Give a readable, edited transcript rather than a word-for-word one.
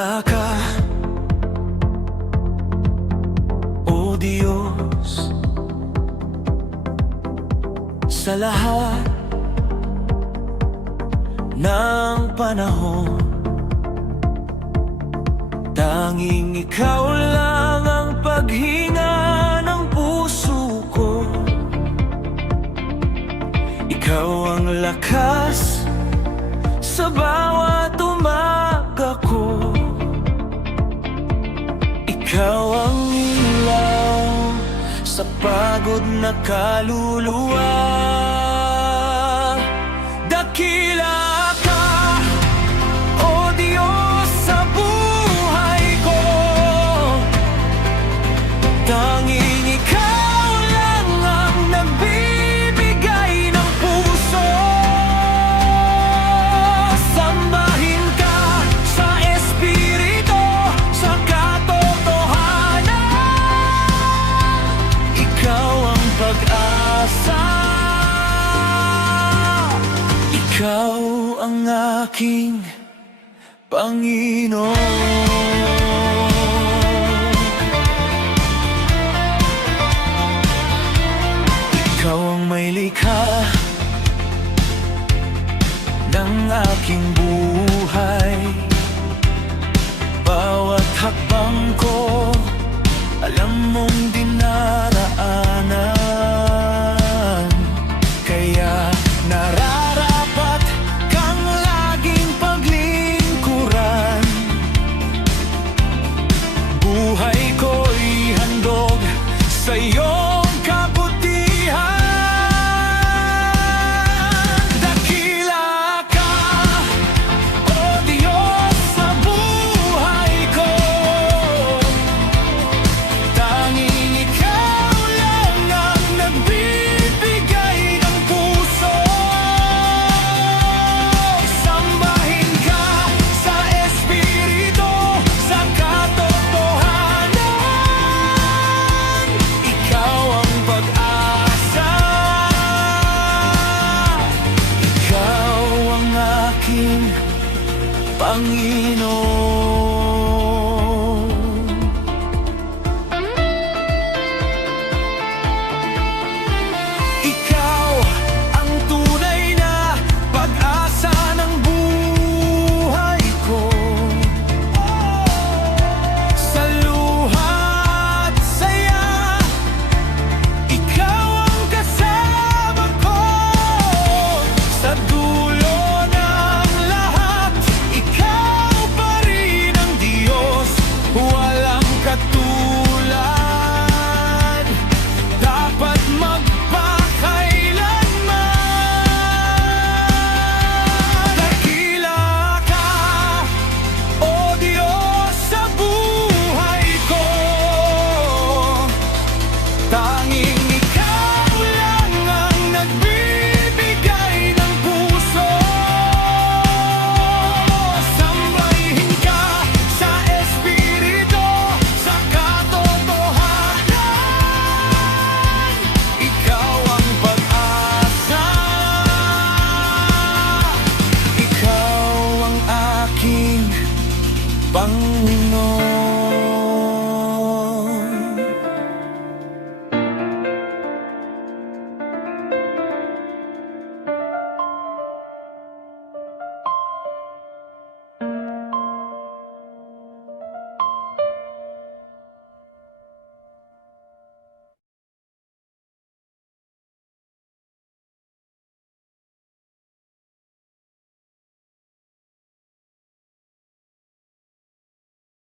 Dakila ka, O Diyos, sa lahat ng panahon. Tanging ikaw lang ang paghinga ng puso ko. Ikaw ang lakas sa bawat umaga ko. Ikaw ang ilaw sa pagod na kaluluwa. Dakila ka, O Diyos, sa buhay ko. Tanging ikaw lang ang nagbibigay ng puso. Sambahin ka sa Espiritu, sa katotohanan. Ikaw ang pag-asa, ikaw ang aking Panginoon. Ikaw ang may likha ng aking buhay. Bawat hakbang ko, alam mong dinaraanan. Kaya nararapat kang laging paglingkuran. Buhay ko'y handog sa iyong kabutihan. Dakila ka, O Diyos, sa buhay ko. Tanging ikaw lang ang nagbibigay ng puso. Sambahin ka sa Espiritu, sa katotohanan. Ikaw ang pag-asa, ikaw ang aking Panginoon. Ikaw ang tunay na pag-asa ng buhay ko. Sa luha at saya, ikaw ang kasama ko. Sa dulo ng lahat, ikaw pa rin ang Diyos. Walang katulad, dapat magpakailanman. Dakila ka, O Diyos, sa buhay ko. Tanging ikaw lang ang nagbibigay ng puso. Sambahin ka sa Espiritu, sa katotohanan. Ikaw ang pag-asa, ikaw ang aking Panginoon.